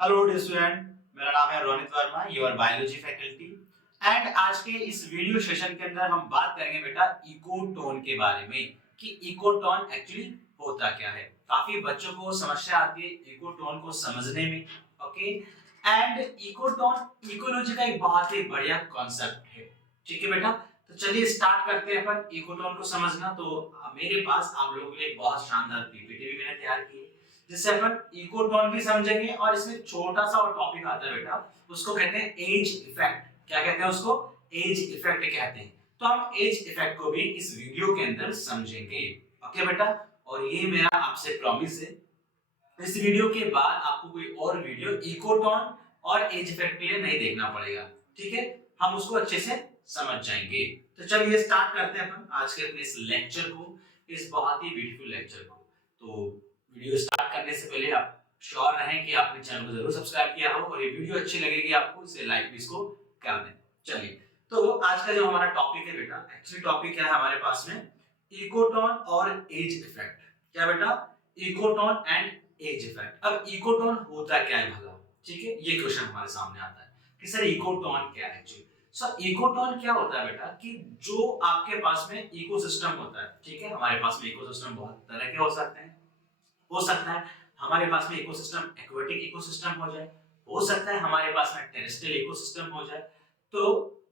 Hello dear student, मेरा नाम है Ronit Verma, your biology faculty. And आज के इस वीडियो सेशन के अंदर हम बात करेंगे बेटा इकोटोन के बारे में कि इकोटोन एक्चुअली होता क्या है। काफी बच्चों को समस्या आती है इकोटोन को समझने में। ओके, एंड इकोटोन इकोलॉजी का एक बहुत ही बढ़िया कॉन्सेप्ट है। ठीक है बेटा, तो चलिए स्टार्ट करते हैं अपन इकोटोन को समझना। तो मेरे पास आप लोगों के लिए एक बहुत शानदार पीपीटी भी मैंने तैयार की है जिससे अपन इकोटोन भी समझेंगे। और इसमें छोटा सा और टॉपिक आता है बेटा, उसको कहते हैं एज इफेक्ट। क्या कहते हैं उसको? एज इफेक्ट कहते हैं। तो हम एज इफेक्ट को भी इस वीडियो के अंदर समझेंगे। ओके बेटा, और ये मेरा आपसे प्रॉमिस है, इस वीडियो के बाद आपको कोई और वीडियो इकोटोन और एज इफेक्ट के लिए नहीं देखना पड़ेगा। ठीक है, हम उसको अच्छे से समझ जाएंगे। तो चलिए स्टार्ट करते हैं अपन आज के अपने इस लेक्चर को, इस बहुत ही ब्यूटीफुल लेक्चर को। तो वीडियो स्टार्ट करने से पहले आप श्योर रहें कि आपने चैनल को जरूर सब्सक्राइब किया हो और ये वीडियो अच्छी लगेगी आपको, इसे लाइक भी इसको कर दें। चलिए, तो आज का जो हमारा टॉपिक है बेटा, एक्चुअली टॉपिक क्या है हमारे पास में? इकोटोन और एज इफेक्ट। क्या बेटा? Ecotone and edge effect. अब इकोटोन होता क्या है भला? ठीक है, ये क्वेश्चन हमारे सामने आता है कि सर इकोटोन क्या है एक्चुअली। सर इकोटोन क्या होता है बेटा कि जो आपके पास में इकोसिस्टम होता है। ठीक है, हमारे पास में इकोसिस्टम बहुत तरह के हो सकते हैं। हो सकता है हमारे पास में इकोसिस्टम एक्वेटिक इकोसिस्टम हो जाए, हो सकता है हमारे पास में टेरेस्ट्रियल इकोसिस्टम हो जाए। तो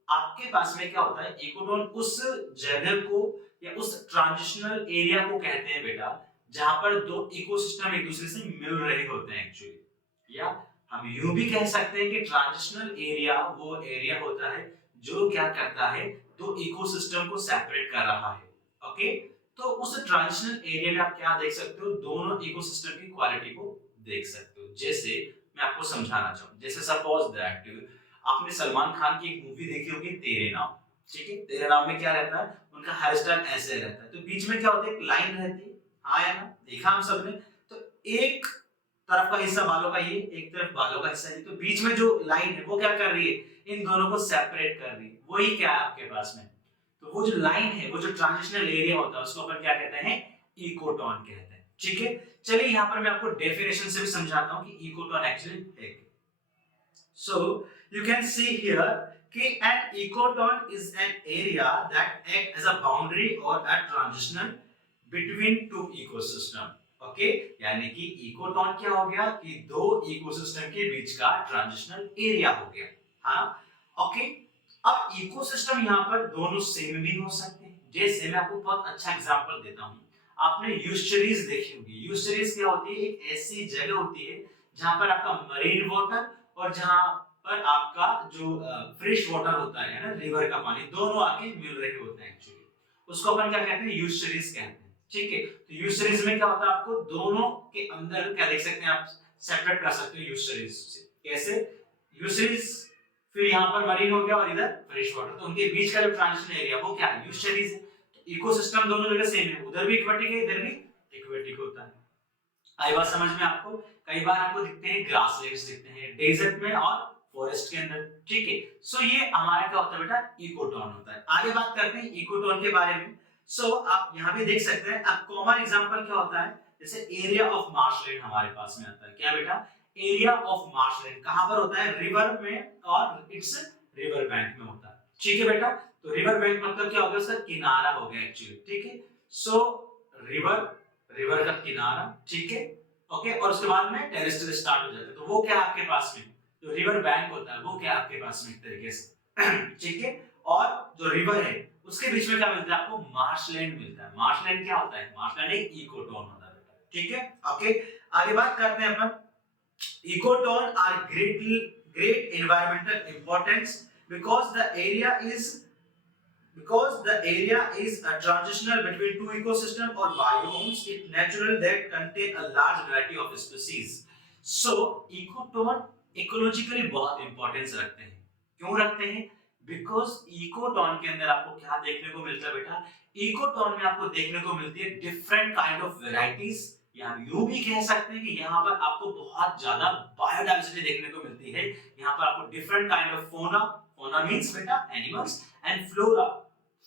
आपके पास में क्या होता है, इकोटोन उस जगह को या उस ट्रांजिशनल एरिया को कहते हैं बेटा जहां पर दो इकोसिस्टम एक दूसरे से मिल रहे होते हैं एक्चुअली। या हम यूं भी कह सकते हैं कि ट्रांजिशनल एरिया वो एरिया होता है जो क्या करता है, दो इकोसिस्टम को सेपरेट कर रहा है। ओके, तो उस ट्रांजिशनल एरिया में आप क्या देख सकते हो, दोनों इकोसिस्टम की क्वालिटी को देख सकते हो। जैसे मैं आपको समझाना चाहूँ, जैसे सपोज दैट आपने सलमान खान की एक मूवी देखी होगी तेरे नाम। ठीक है, तेरे नाम में क्या रहता है, उनका हेयर स्टाइल ऐसे रहता है, तो बीच में क्या होता है, एक लाइन रहती है। हाँ या ना, देखा हम सबने। तो एक तरफ का हिस्सा बालों का ये, एक तरफ बालों का हिस्सा ये, तो बीच में जो लाइन है वो क्या कर रही है, इन दोनों को सेपरेट कर रही है। वही क्या है आपके पास में, तो वो जो लाइन है, वो जो ट्रांजिशनल एरिया होता है उसको अपन क्या कहते हैं, इकोटोन कहते हैं। ठीक है, चलिए यहां पर मैं आपको डेफिनेशन से भी समझाता हूं कि इकोटोन एक्चुअली है। So you can see here कि an ecotone is an area that act as a boundary or a transitional between two ecosystem. Okay, यानी कि इकोटोन क्या हो गया कि दो इकोसिस्टम के बीच का ट्रांजिशनल एरिया हो गया। हाँ, ओके। अब इकोसिस्टम यहाँ पर दोनों सेम भी हो सकते हैं। जैसे मैं आपको बहुत अच्छा एग्जांपल देता हूँ, आपने यूस्टरीज देखी होगी। यूस्टरीज क्या होती है, एक ऐसी जगह होती है जहां पर आपका मरीन वाटर और जहां पर आपका जो फ्रेश वाटर होता है ना, रिवर का पानी, दोनों आके मिल रहे होते हैं एक्चुअली। उसको अपन क्या कहते हैं, यूस्टरीज कहते हैं। ठीक है, तो यूस्टरीज में क्या होता है, आपको दोनों के अंदर क्या देख सकते हैं, आप सेपरेट कर सकते हो यूस्टरीज से। कैसे? यूस्टरीज, फिर यहाँ पर मरीन हो गया और इधर फ्रेश वाटर, तो उनके बीच का जो ट्रांजिशन एरिया वो क्या है, यूस्टरीज है। तो इकोसिस्टम दोनों जगह सेम है, उधर भी एक्वेटिक है, इधर भी एक्वेटिक होता है। आई बात समझ में आपको? कई बार आपको दिखते हैं ग्रासलैंड्स दिखते हैं डेजर्ट में और फॉरेस्ट के अंदर। ठीक है, सो ये हमारा क्या होता है बेटा, इकोटोन होता है। आगे बात करते हैं इकोटोन के बारे में। सो आप यहाँ भी देख सकते हैं, अब कॉमन एग्जांपल क्या होता है, जैसे एरिया ऑफ मार्शलैंड हमारे पास में आता है। क्या बेटा? एरिया ऑफ मार्शलैंड कहां पर होता है, रिवर में और इट्स रिवर बैंक में होता है। ठीक है बेटा, तो रिवर बैंक मतलब क्या हो गया, उसका किनारा हो गया एक्चुअली। ठीक है, सो रिवर, रिवर का किनारा। ठीक है, ओके, और उसके बाद में टेरेस्ट्रियल स्टार्ट हो जाता है, तो वो क्या आपके पास में जो रिवर बैंक होता है वो क्या आपके पास में एक तरीके से ठीक है, और जो रिवर है उसके बीच में क्या मिलता है आपको, मार्शलैंड मिलता है। मार्शलैंड क्या होता है, मार्शलैंड एक इकोटोन होता है बेटा। ठीक है, ओके, आगे बात करते हैं अपन। Ecotone are great environmental importance because the area is a transitional between two ecosystem or biomes. It natural that contain a large variety of species. So ecotone ecologically बहुत इंपॉर्टेंस रखते हैं। क्यों रखते हैं? बिकॉज इकोटोन के अंदर आपको क्या देखने को मिलता है बेटा, इकोटोन में आपको देखने को मिलती है डिफरेंट काइंड ऑफ वेराइटीज, या हम यूं भी कह सकते हैं कि यहाँ पर आपको बहुत ज्यादा बायोडाइवर्सिटी देखने को मिलती है। यहाँ पर आपको डिफरेंट काइंड ऑफ फोना, फोना मींस बेटा animals, and flora,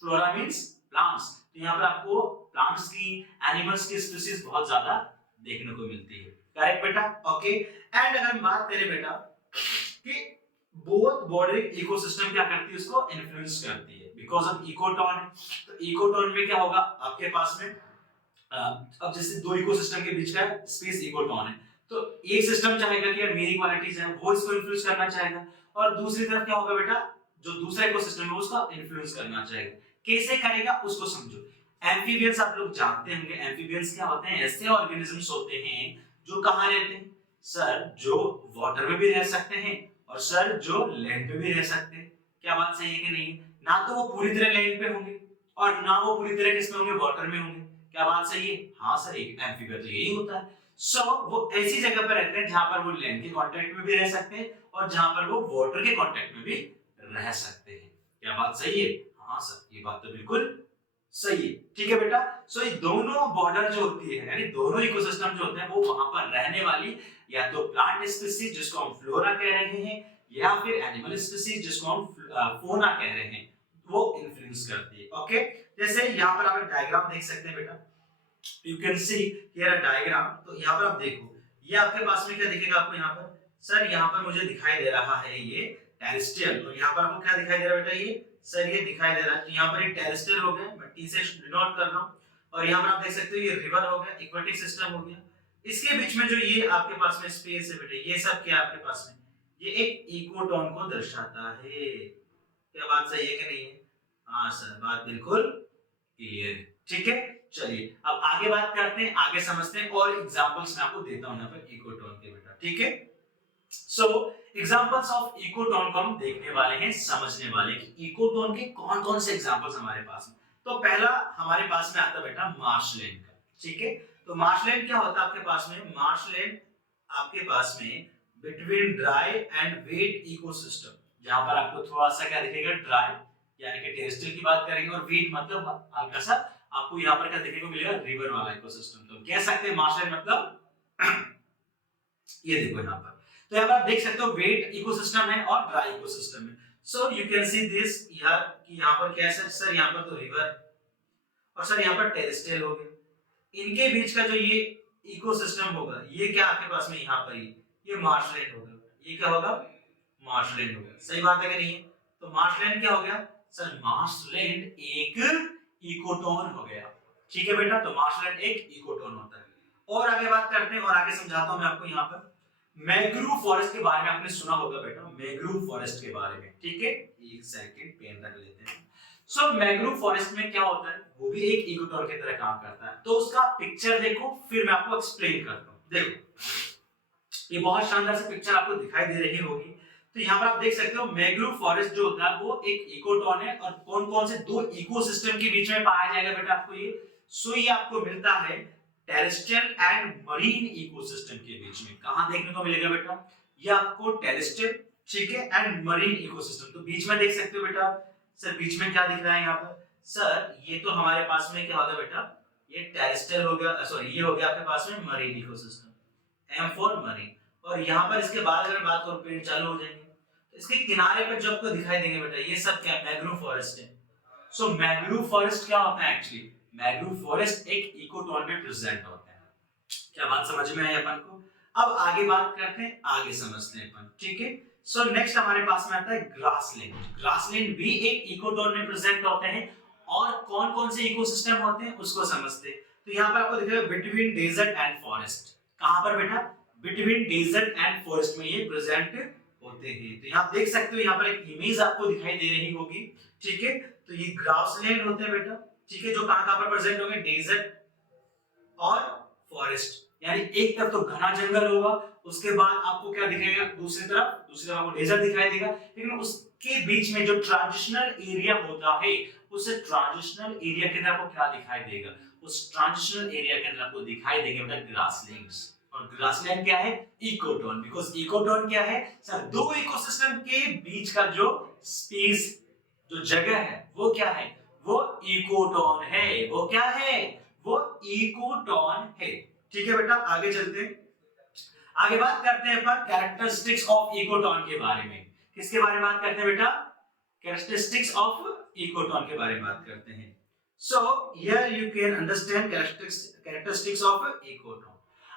flora means plants. तो यहाँ पर आपको प्लांट्स की, एनिमल्स की स्पीशीज बहुत ज्यादा देखने को मिलती है। करेक्ट बेटा, ओके। एंड अगर हम बात करें बेटा कि बोथ बॉर्डरिंग इकोसिस्टम क्या करती है, उसको इन्फ्लुएंस करती है बिकॉज ऑफ इकोटोन। तो इकोटोन में क्या होगा आपके पास में, अब जैसे दो इकोसिस्टम के बीच का स्पेस इकोटोन है, तो एक सिस्टम चाहेगा कि यार मेरी क्वालिटीज है वो इसको इन्फ्लुएंस करना चाहेगा, और दूसरी तरफ क्या होगा बेटा, जो दूसरा इकोसिस्टम है वो उसका इन्फ्लुएंस करना चाहेगा। कैसे करेगा उसको समझो। एम्फीबियंस आप लोग जानते होंगे, एम्फीबियंस क्या होते हैं, ऐसे ऑर्गेनिजम्स होते हैं जो कहां रहते हैं सर, जो वाटर में भी रह सकते हैं और सर जो लैंड पे भी रह सकते हैं। क्या बात सही है कि नहीं? ना तो वो पूरी तरह लैंड पे होंगे और ना वो पूरी तरह किसमें होंगे, वाटर में होंगे। क्या बात सही है? हाँ सर, एक एम्फीबियन तो यही होता है। सो वो ऐसी जगह पर रहते हैं जहां पर वो लैंड के कांटेक्ट में भी रह सकते हैं और जहां पर वो वाटर के कांटेक्ट में भी रह सकते हैं। क्या बात सही है? हाँ सर, ये बात तो बिल्कुल सही है। ठीक है बेटा, सो ये दोनों बॉर्डर जो होती है, यानी दोनों इकोसिस्टम जो होते हैं वो वहां पर रहने वाली या तो प्लांट स्पीसीज जिसको हम फ्लोरा कह रहे हैं या फिर एनिमल स्पीसीज जिसको हम फोना कह रहे हैं, वो इन्फ्लुएंस करती है। ओके, जैसे यहाँ पर आप डायग्राम देख सकते हैं बेटा, you can see here a diagram. तो यहाँ पर आप देखो, ये आपके पास में क्या दिखेगा आपको यहाँ पर, सर यहाँ पर मुझे दिखाई दे रहा है ये टेरेस्ट्रियल, और यहाँ पर आपको क्या दिखाई दे रहा है बेटा, ये सर ये दिखाई दे रहा है। तो यहाँ पर ये टेरेस्ट्रियल हो गया, मैं टी से डिनोट कर रहा हूँ, और यहाँ पर आप देख सकते हो ये रिवर हो गया, एक्वेटिक सिस्टम हो गया। इसके बीच में जो ये आपके पास में स्पेस है बेटा, ये सब क्या आपके पास में, ये एक इकोटोन को दर्शाता है। क्या बात सही है कि नहीं है? हाँ सर, बात बिल्कुल क्लियर है। ठीक है, चलिए अब आगे बात करते हैं, आगे समझते हैं, और एग्जांपल्स मैं आपको देता हूं यहाँ पर इकोटोन के बेटा। ठीक है, सो एग्जांपल्स ऑफ इकोटोन को हम देखने वाले हैं, समझने वाले कि इकोटोन के कौन-कौन से एग्जांपल्स हमारे पास हैं। तो पहला हमारे पास में आता बेटा मार्शलैंड का। ठीक है, तो मार्शलैंड क्या होता है आपके पास में, मार्शलैंड आपके पास में between dry and wet ecosystem, जहां पर आपको थोड़ा सा क्या दिखेगा, ड्राई यानी कि टेरेस्ट्रियल की बात करेंगे, और वेट मतलब हल्का सा आपको यहाँ पर क्या देखने को मिलेगा, रिवर वाला इकोसिस्टम। तो कह सकते हैं मार्शलैंड मतलब ये देखो यहाँ पर, तो यहाँ पर आप देख सकते हो वेट इकोसिस्टम है और ड्राई इकोसिस्टम है। So you can see this यार कि यहाँ पर क्या है सर, यहाँ पर तो रिवर और सर यहाँ पर टेरेस्ट्रियल हो गया। इनके बीच का जो ये इकोसिस्टम होगा, ये क्या आपके पास में यहाँ पर ये मार्शलैंड होगा। ये क्या होगा, मार्शलैंड होगा। सही बात है कि नहीं है? तो मार्शलैंड क्या हो गया सर, मार्शलैंड एक इकोटोन हो गया। ठीक है बेटा, तो मार्शलैंड एक इकोटोन होता है। और आगे बात करते हैं और आगे समझाता हूं मैं आपको। यहाँ पर मैंग्रोव फॉरेस्ट के बारे में आपने सुना होगा बेटा, मैंग्रोव फॉरेस्ट के बारे में। ठीक है, एक सेकंड पेन रख लेते हैं। सो मैंग्रोव फॉरेस्ट में क्या होता है, वो भी एक इकोटोन की तरह काम करता है। तो उसका पिक्चर देखो, फिर मैं आपको एक्सप्लेन करता हूं। देखो, ये बहुत शानदार सी पिक्चर आपको दिखाई दे रही होगी। तो यहाँ पर आप देख सकते हो मैंग्रोव फॉरेस्ट जो होता है वो एक इकोटोन है, और कौन-कौन से दो इकोसिस्टम के बीच में पाया जाएगा बेटा आपको ये, सो ये आपको मिलता है टेरेस्ट्रियल एंड मरीन इकोसिस्टम के बीच में। कहां देखने को मिलेगा बेटा, ये आपको टेरेस्ट्रियल, ठीक है, एंड मरीन इकोसिस्टम। तो बीच में देख सकते हो बेटा, सर बीच में क्या दिख रहा है यहाँ पर, सर ये तो हमारे पास में क्या होगा बेटा, ये टेरेस्ट्रियल हो गया, सॉरी ये हो गया आपके पास में marine ecosystem, M for marine. और यहाँ पर इसके बाद अगर बात करो पेड़ चालू हो जाएंगे, तो इसके किनारे पर जो आपको दिखाई देंगे बेटा, ये सब क्या मैंग्रोव फॉरेस्ट है। सो मैंग्रोव फॉरेस्ट क्या होता है एक्चुअली, मैंग्रोव फॉरेस्ट एक इकोटोन में प्रेजेंट होता है। क्या बात समझ में आई अपन को? अब आगे बात करते हैं, आगे समझते हैं अपन। ठीक है, सो नेक्स्ट हमारे पास में आता है ग्रासलैंड। ग्रासलैंड भी एक इकोटोन में प्रेजेंट होते हैं, और कौन-कौन से इकोसिस्टम होते हैं उसको समझते हैं। तो यहाँ पर आपको दिखेगा बिटवीन डेजर्ट एंड फॉरेस्ट। कहां पर बेटा, बिटवीन डेजर्ट एंड फॉरेस्ट में ये प्रेजेंट होते हैं। तो यहाँ देख सकते हो, यहाँ पर एक इमेज आपको दिखाई दे रही होगी। ठीक है, तो ये ग्रासलैंड होते हैं बेटा। ठीक है, जो कहां पर प्रेजेंट होंगे, डेजर्ट और फॉरेस्ट, यानी एक तरफ तो घना जंगल होगा, उसके बाद आपको क्या दिखेगा, दूसरी तरफ आपको डेजर्ट दिखाई देगा, लेकिन उसके बीच में जो ट्रांजिशनल एरिया होता है, उस ट्रांजिशनल एरिया के अंदर आपको क्या दिखाई देगा, उस ट्रांजिशनल एरिया के अंदर आपको दिखाई देंगे बेटा ग्रासलैंड्स। और ग्रासलैंड क्या है, इकोटोन। बिकॉज़ इकोटोन क्या है सर, दो इकोसिस्टम के बीच का जो स्पेस, जो जगह है, वो क्या है, वो इकोटोन है। वो क्या है, वो इकोटोन है। ठीक है बेटा, आगे चलते हैं, आगे बात करते हैं अपन कैरेक्टरिस्टिक्स ऑफ इकोटोन के बारे में। किसके बारे में बात करते हैं बेटा, कैरेक्टरिस्टिक्स ऑफ इकोटोन के बारे में बात करते हैं। So here you can understand characteristics of ecotone.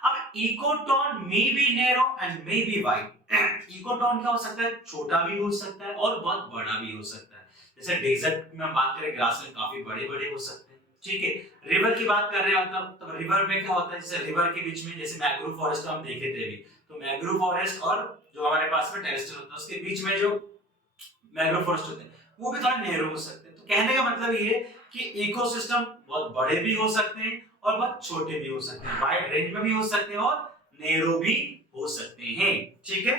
अब ecotone may be narrow and may be wide. Ecotone क्या हो सकता है, छोटा भी हो सकता है और बहुत बड़ा भी हो सकता है। जैसे डेजर्ट में बात करें, ग्रासलैंड काफी बड़े बड़े हो सकते हैं, ठीक है। रिवर की बात कर रहे हैं तो रिवर में क्या होता है, जैसे रिवर के बीच में जैसे मैंग्रोव फॉरेस्ट हम देखे थे अभी, तो मैंग्रोव फॉरेस्ट और जो हमारे पास में टेरेस्ट्रियल होता है उसके बीच में जो मैंग्रोव फॉरेस्ट होते हैं वो भी थोड़ा नैरो हो सकते हैं। तो कहने का मतलब ये कि इकोसिस्टम बहुत बड़े भी हो सकते हैं और बहुत छोटे भी हो सकते हैं, वाइड रेंज में भी हो सकते हैं और नैरो भी हो सकते हैं, ठीक है।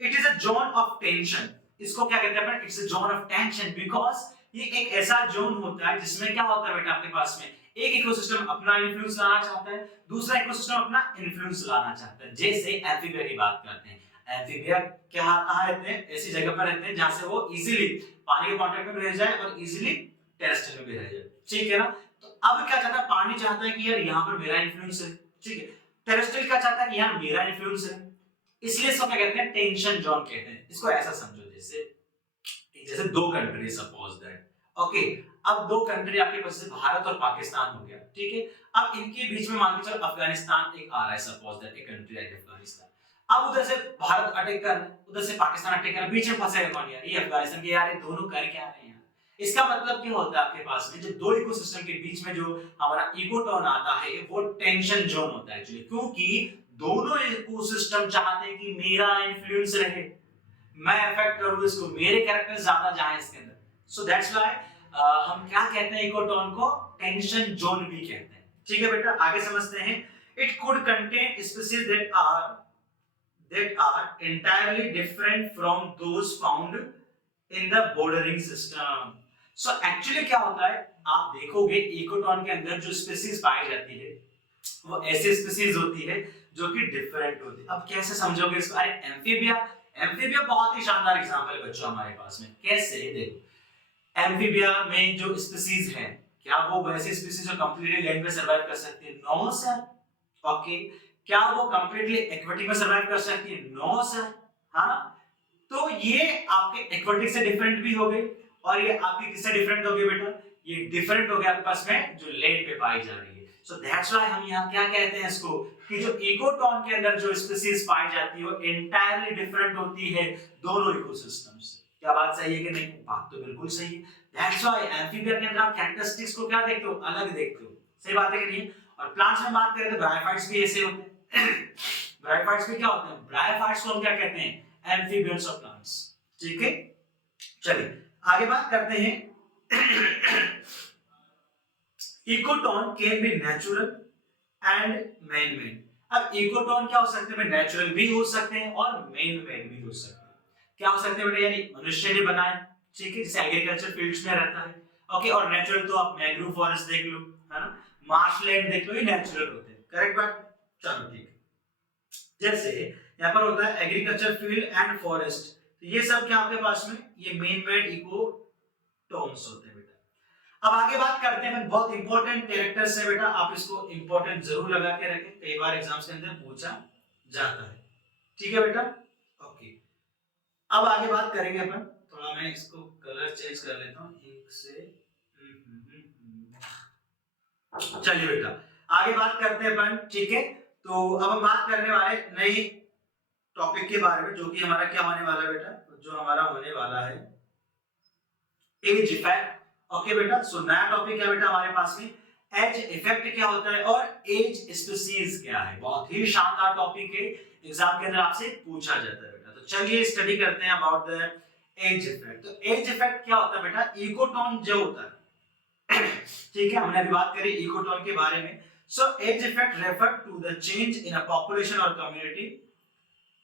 It is a zone of tension, इसको क्या कहते हैं अपन, it's a zone of tension because ये एक ऐसा जोन होता है जिसमें क्या होता है बेटा, आपके पास में एक इकोसिस्टम अपना इन्फ्लुएंस लाना चाहता है, दूसरा इकोसिस्टम अपना इन्फ्लुएंस लाना चाहता है। जैसे एम्फीबिया की बात करते हैं, एम्फीबिया क्या कहां रहते हैं, ऐसी जगह पर रहते हैं जहां से वो इजीली पानी के कांटेक्ट में रह जाए और इजीली टेरेस्ट्रियल में भी रह जाए, ठीक है ना। तो अब क्या चाहता है, पानी चाहता है कि यार यहाँ पर मेरा इन्फ्लुएंस है, ठीक है। टेरेस्ट्रियल क्या चाहता है कि यार मेरा इन्फ्लुएंस है, इसलिए इसको क्या कहते हैं, टेंशन जोन कहते हैं। इसको ऐसा समझो जैसे जैसे दो कंट्री, सपोज दैट, ओके। अब दो कंट्री आपके पास, भारत और पाकिस्तान हो गया, ठीक है। अब इनके बीच में मान के चलो अफगानिस्तान एक आ रहा है, सपोज दैट एक कंट्री है अफगानिस्तान। अब उधर से भारत अटैक कर रहा है, उधर से पाकिस्तान अटैक कर रहा है, बीच में फंसेगा कौन यार, ये अफगानिस्तान के। यार ये दोनों कर क्या रहे हैं यार। इसका मतलब क्या होता है, आपके पास में जो दो इकोसिस्टम के बीच में जो हमारा इकोटोन आता है वो टेंशन जोन होता है एक्चुअली, क्योंकि दोनों इकोसिस्टम चाहते हैं कि मेरा इन्फ्लुएंस रहे, मैं अफेक्ट करूं इसको, मेरे कैरेक्टर ज्यादा जाए इसके अंदर। सो दैट्स व्हाई हम क्या कहते हैं, इकोटोन को टेंशन जोन भी कहते हैं, ठीक है बेटा। आगे समझते हैं। It could contain species that are entirely different from those found in the bordering system. So actually क्या होता है, आप देखोगे इकोटोन के अंदर जो स्पीशीज पाई जाती है वो ऐसी स्पीशीज होती है जो कि डिफरेंट होती है। अब कैसे समझोगे इसको, अरे एम्फीबिया, एम्फीबिया बहुत ही शानदार एग्जांपल है बच्चों हमारे पास में। कैसे, देखो एम्फीबिया में जो स्पीशीज है, क्या वो वैसी स्पीशीज जो कंप्लीटली लैंड पे सरवाइव कर सकती है? No sir. ओके, क्या वो कंप्लीटली एक्वेटिक में सरवाइव कर सकती है? No sir. हाँ, तो ये आपके एक्वेटिक से डिफरेंट भी हो गए और ये आपके किससे डिफरेंट हो गए बेटा, ये डिफरेंट हो गया आपके पास में जो लैंड पे पाई जा रही है। सो दैट्स व्हाई हम यहाँ क्या कहते हैं इसको, कि जो इकोटोन के अंदर जो स्पीशीज पाई जाती है वो एंटायरली डिफरेंट होती है दोनों इकोसिस्टम से। क्या बात सही है कि नहीं? बात तो बिल्कुल सही है। दैट्स व्हाई एम्फीबिया के अंदर आप कैरेक्टरिस्टिक्स को क्या देखते हो, अलग देखते हो। सही बात है कि नहीं? और प्लांट्स में बात करें तो ब्रायोफाइट्स भी ऐसे होते हैं। ब्रायोफाइट्स भी क्या होते हैं, ब्रायोफाइट्स को हम क्या कहते हैं, एम्फीबियंस ऑफ प्लांट्स, ठीक है। चलिए आगे बात करते हैं। Ecotone can be natural and man made. अब इकोटोन क्या हो सकते हैं, नेचुरल भी हो सकते हैं और मैन मेड भी हो सकते हैं। क्या हो सकते हैं बेटा, यानी मनुष्य ने बनाया, ठीक है, जैसे एग्रीकल्चर फील्ड्स में रहता है, ओके। और नेचुरल तो आप मैंग्रोव फॉरेस्ट देख लो, है ना, मार्शलैंड देख लो, ये नेचुरल होते हैं, करेक्ट बात। चलो ठीक है। जैसे यहाँ पर होता है एग्रीकल्चर फील्ड एंड फॉरेस्ट, तो ये सब क्या आपके पास में ये मेन मेड इकोटोन्स होते हैं बेटा। अब आगे बात करते हैं, बहुत इंपॉर्टेंट कैरेक्टर्स है बेटा, आप इसको इंपॉर्टेंट जरूर लगा के रखें, कई बार एग्जाम्स के अंदर पूछा जाता है, ठीक है बेटा, ओके। अब आगे बात करेंगे अपन, थोड़ा मैं इसको कलर चेंज कर लेता हूं इंक से। चलिए बेटा आगे बात करते हैं अपन, ठीक है। तो अब हम बात करने वाले नए टॉपिक के बारे में, जो कि हमारा क्या होने वाला है बेटा, जो हमारा होने वाला है एज इफेक्ट। ओके बेटा, सो नया टॉपिक है बेटा हमारे पास में, एज इफेक्ट क्या होता है और एज स्पीशीज क्या है। बहुत ही शानदार टॉपिक है, एग्जाम के अंदर आपसे पूछा जाता है बेटा। तो चलिए स्टडी करते हैं अबाउट द एज इफेक्ट। तो एज इफेक्ट क्या होता है बेटा, इकोटोन जो होता है, ठीक है, हमने अभी बात करी इकोटोन के बारे में। So edge effect refer to the change in a population or community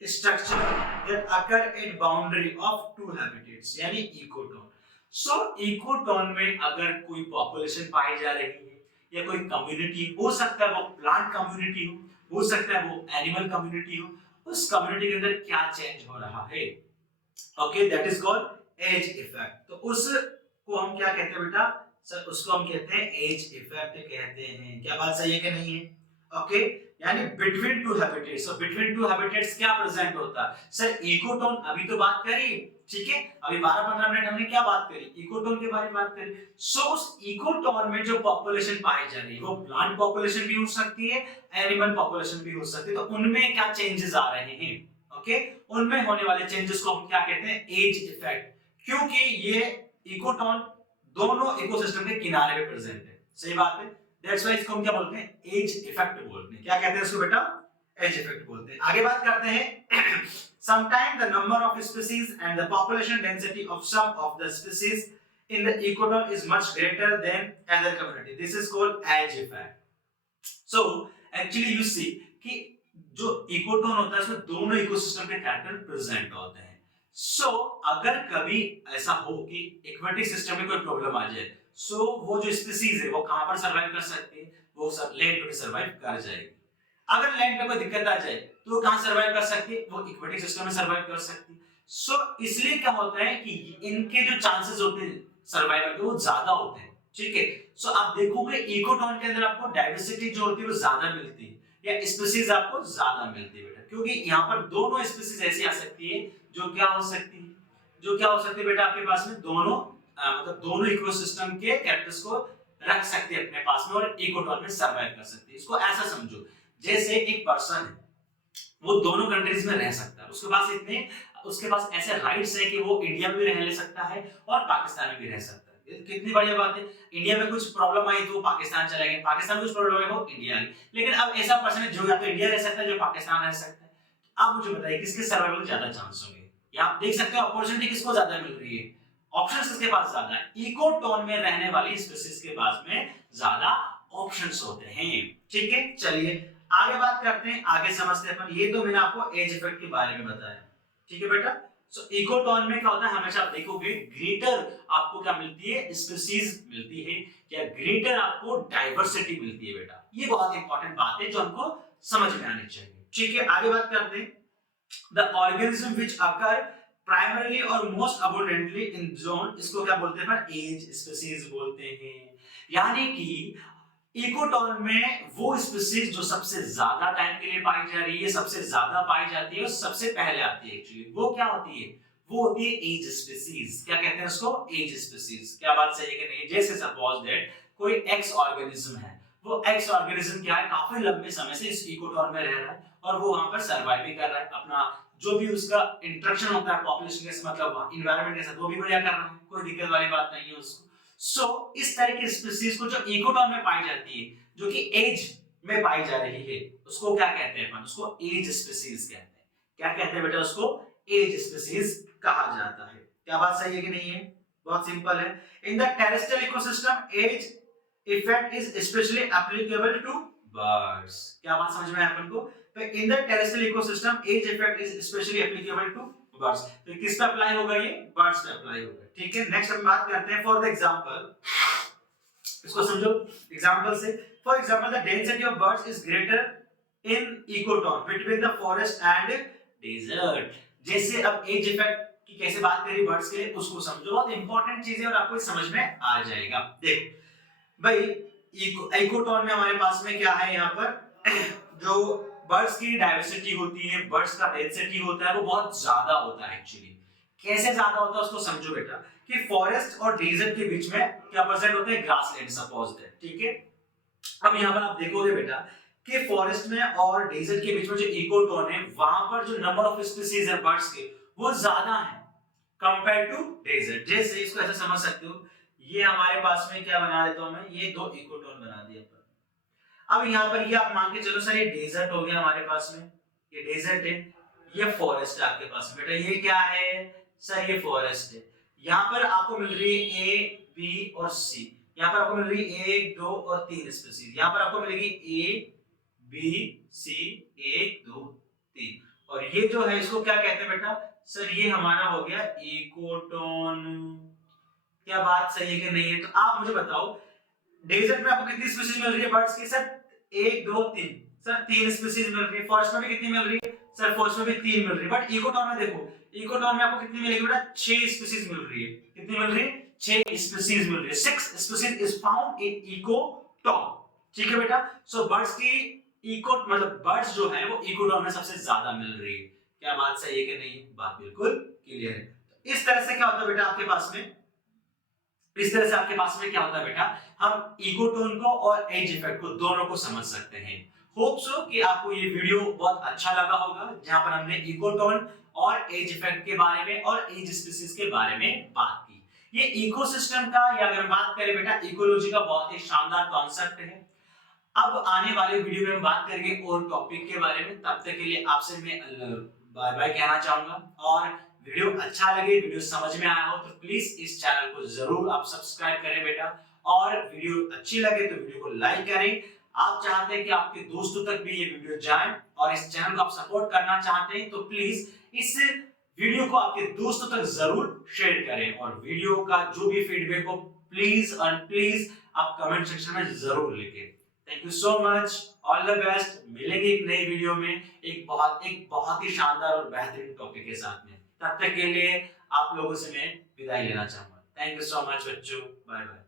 structure that occur at boundary of two habitats, यानी इकोटोन। सो इकोटोन में अगर कोई पॉपुलेशन पाई जा रही है या कोई कम्युनिटी, हो सकता है वो प्लांट कम्युनिटी हो सकता है वो एनिमल कम्युनिटी हो, उस कम्युनिटी के अंदर क्या चेंज हो रहा है, okay, that is called edge effect. तो उसको हम क्या कहते हैं बेटा, सर उसको हम कहते हैं एज इफेक्ट कहते हैं। क्या बात सही है कि नहीं है? ओके, यानी बिटवीन टू हैबिटेट्स। और बिटवीन टू हैबिटेट्स क्या प्रेजेंट होता है सर? इकोटोन। अभी तो बात करी, ठीक है, अभी 12-15 मिनट हमने क्या बात करी? इकोटोन के बारे में बात करी। सो उस इकोटोन में जो पॉपुलेशन पाई जा रही है वो प्लांट पॉपुलेशन भी हो सकती है, एनिमल पॉपुलेशन भी हो सकती है। तो उनमें क्या चेंजेस आ रहे हैं? ओके, उनमें होने वाले चेंजेस को हम क्या कहते हैं? Edge effect. क्योंकि ये इकोटोन दोनों इकोसिस्टम के किनारे पे प्रेजेंट है। सही बात है, दैट्स व्हाई इसको हम क्या बोलते हैं? एज इफेक्ट बोलते हैं। क्या कहते हैं इसको बेटा? एज इफेक्ट बोलते हैं। आगे बात करते हैं sometimes the number of species and the population density of some of the species in the ecotone is much greater than other community. This is called edge effect. So actually you see कि जो ecotone होता है उसमें दोनों ecosystem के character present होते हैं। सो अगर कभी ऐसा हो कि एक्वेटिक सिस्टम में कोई प्रॉब्लम आ जाए, सो वो जो स्पीसीज है वो कहां पर सर्वाइव कर सकती है? वो सब लैंड पे सर्वाइव कर जाएगी। अगर लैंड पे कोई दिक्कत आ जाए तो वो कहां सर्वाइव कर सकती है? वो एक्वेटिक सिस्टम में सर्वाइव कर सकती है। सो इसलिए क्या होता है कि इनके जो चांसेस होते हैं सर्वाइवल के वो ज्यादा होते हैं, ठीक है। सो आप देखोगे इकोटोन के अंदर आपको डाइवर्सिटी जो होती है वो ज्यादा मिलती है या स्पीसीज आपको ज्यादा मिलती है बेटा, क्योंकि यहाँ पर दोनों स्पीसीज ऐसी आ सकती है जो क्या हो सकती है? जो क्या हो सकती है बेटा आपके पास में? दोनों मतलब दोनों इकोसिस्टम के कैरेक्टर्स को रख सकते हैं अपने पास में और इकोटोन में सर्वाइव कर सकते हैं। इसको ऐसा समझो जैसे एक पर्सन है, वो दोनों कंट्रीज में रह सकता है, उसके पास ऐसे राइट्स है कि वो इंडिया में भी रह ले सकता है और पाकिस्तान में भी रह सकता है। ये कितनी बढ़िया बात है। इंडिया में कुछ प्रॉब्लम आई तो पाकिस्तान चला गया, पाकिस्तान में कुछ प्रॉब्लम आई वो इंडिया आ गया। लेकिन अब ऐसा पर्सन है जो या तो इंडिया रह सकता है, जो पाकिस्तान रह सकता है। आप मुझे बताइए किसके सर्वाइवल में ज्यादा चांस होंगे? या आप देख सकते हो अपॉर्चुनिटी किसको ज्यादा मिल रही है? ऑप्शंस किसके पास ज्यादा है? इकोटोन में रहने वाली स्पीशीज के पास में ज्यादा ऑप्शंस होते हैं। ठीक है, चलिए आगे बात करते हैं, आगे समझते हैं अपन। ये तो मैंने आपको एज इफेक्ट के बारे में बताया, ठीक है बेटा। सो इकोटोन में क्या होता है? हमेशा आप देखोगे ग्रेटर आपको क्या मिलती है? स्पीशीज मिलती है या ग्रेटर आपको डाइवर्सिटी मिलती है बेटा। ये बहुत इंपॉर्टेंट बात है जो हमको समझ में आनी चाहिए। ठीक है, आगे बात करते हैं। The organism which occur primarily और मोस्ट अबंडेंटली इन जोन, इसको क्या बोलते हैं? एज स्पीशीज बोलते हैं। यानी कि इकोटोन में वो स्पीशीज जो सबसे ज्यादा टाइम के लिए पाई जा रही है, सबसे ज्यादा पाई जाती है और सबसे पहले आती है, एक्चुअली वो क्या होती है? वो होती है एज स्पीशीज। क्या कहते हैं उसको? Edge species. क्या बात सही है कि नहीं? जैसे सपोज दैट कोई एक्स ऑर्गेनिज्म है, वो एक्स ऑर्गेनिज्म क्या है? काफी लंबे समय से इस इकोटोन में रह रहा है और वो वहां पर सर्वाइव भी कर रहा है, अपना जो भी उसका इंटरेक्शन होता है पॉपुलेशन के साथ, मतलब एनवायरनमेंट के साथ, वो भी बढ़िया कर रहा है, कोई दिक्कत वाली बात नहीं है उसको। सो इस तरह की स्पीशीज को जो इकोटोन में पाई जाती है, जो कि एज में पाई जा रही है, उसको क्या कहते हैं अपन? उसको एज स्पीशीज कहते हैं। क्या कहते हैं बेटा? उसको एज स्पीशीज कहा जाता है। क्या बात सही है कि नहीं है? बहुत सिंपल है। In the terrestrial ecosystem edge effect is specially applicable to birds. क्या बात समझ में आया अपन को? तो in the terrestrial ecosystem edge effect is specially applicable to birds. तो किस पे अप्लाई होगा? ये बर्ड्स पे अप्लाई होगा। ठीक है, नेक्स्ट हम बात करते हैं फॉर द एग्जांपल। इसको समझो एग्जांपल से। For example the density of birds is greater in ecotone between the forest and desert. जैसे अब एज इफेक्ट की कैसे बात करी बर्ड्स के लिए, उसको समझो, बहुत इंपॉर्टेंट चीज है और आपको समझ में आ जाएगा। देखो भाई, इकोटोन में हमारे पास में क्या है? यहाँ पर जो बर्ड्स की डाइवर्सिटी होती है, बर्ड्स का डेंसिटी होता है, वो बहुत ज्यादा होता है। एक्चुअली कैसे ज्यादा होता है उसको समझो बेटा, कि फॉरेस्ट और डेजर्ट के बीच में क्या प्रेजेंट होते हैं? Grassland suppose that. ठीक है, अब यहाँ पर आप देखोगे बेटा कि फॉरेस्ट में और डेजर्ट के बीच में जो इकोटोन है, वहां पर जो नंबर ऑफ स्पीशीज है बर्ड्स के, वो ज्यादा है कंपेयर टू डेजर्ट। जैसे इसको ऐसा समझ सकते हो, ये हमारे पास में क्या बना देता हूं मैं? ये दो इकोटोन बना दिया। अब यहाँ पर ये आप मान के चलो सर, ये डेजर्ट हो गया हमारे पास में, ये डेजर्ट है, ये फॉरेस्ट है आपके पास में। बेटा ये क्या है सर? ये फॉरेस्ट है। यहाँ पर आपको मिल रही है ए, बी और सी। यहाँ पर आपको मिल रही है 1, 2 और 3 स्पीशीज। यहाँ पर आपको मिलेगी ए, बी, सी, 1, 2, 3। और ये जो है इसको क्या कहते हैं बेटा? सर ये हमारा हो गया इकोटोन। क्या बात सही है कि नहीं है? तो आप मुझे बताओ, डेजर्ट में आपको कितनी स्पीशीज मिल रही है बर्ड्स की? सर 1, 2, 3। सर 3 स्पीशीज मिल रही है। फॉरेस्ट में भी कितनी मिल रही है? सर फॉरेस्ट में भी 3 मिल रही है। बट इकोटोन में देखो, इकोटोन में आपको कितनी मिलेगी बेटा? 6 स्पीशीज मिल रही है। कितनी मिल रही है? 6 स्पीशीज मिल रही है। 6 species is found in ecotone. ठीक है बेटा। सो बर्ड्स की इको मतलब बर्ड्स जो है वो इकोटोन में सबसे ज्यादा मिल रही है। क्या बात सही है कि नहीं? बात बिल्कुल क्लियर है। तो इस तरह से क्या होता है बेटा आपके पास में, इस तरह से आपके पास में क्या होता है बेटा, हम इकोटोन को और एज इफेक्ट को दोनों को समझ सकते हैं। होप सो कि आपको ये वीडियो बहुत अच्छा लगा होगा, जहां पर हमने इकोटोन और एज इफेक्ट के बारे में और एज स्पीसीज के बारे में बात की। ये इकोसिस्टम का, या अगर हम बात करें बेटा इकोलॉजी का, बहुत ही शानदार कॉन्सेप्ट है। अब आने वाले वीडियो में हम बात करेंगे और टॉपिक के बारे में। तब तक के लिए आपसे मैं बाय बाय कहना चाहूंगा। और वीडियो अच्छा लगे, वीडियो समझ में आया हो तो प्लीज इस चैनल को जरूर आप सब्सक्राइब करें बेटा। और वीडियो अच्छी लगे तो वीडियो को लाइक करें। आप चाहते हैं कि आपके दोस्तों तक भी ये वीडियो जाए और इस चैनल को आप सपोर्ट करना चाहते हैं तो प्लीज इस वीडियो को आपके दोस्तों तक जरूर शेयर करें। और वीडियो का जो भी फीडबैक हो प्लीज और प्लीज आप कमेंट सेक्शन में जरूर लिखें। Thank you so much, all the best. मिलेंगे एक नई वीडियो में एक बहुत ही शानदार और बेहतरीन टॉपिक के साथ में। तब तक के लिए आप लोगों से मैं विदाई लेना चाहूंगा। थैंक यू सो मच बच्चों, बाय बाय।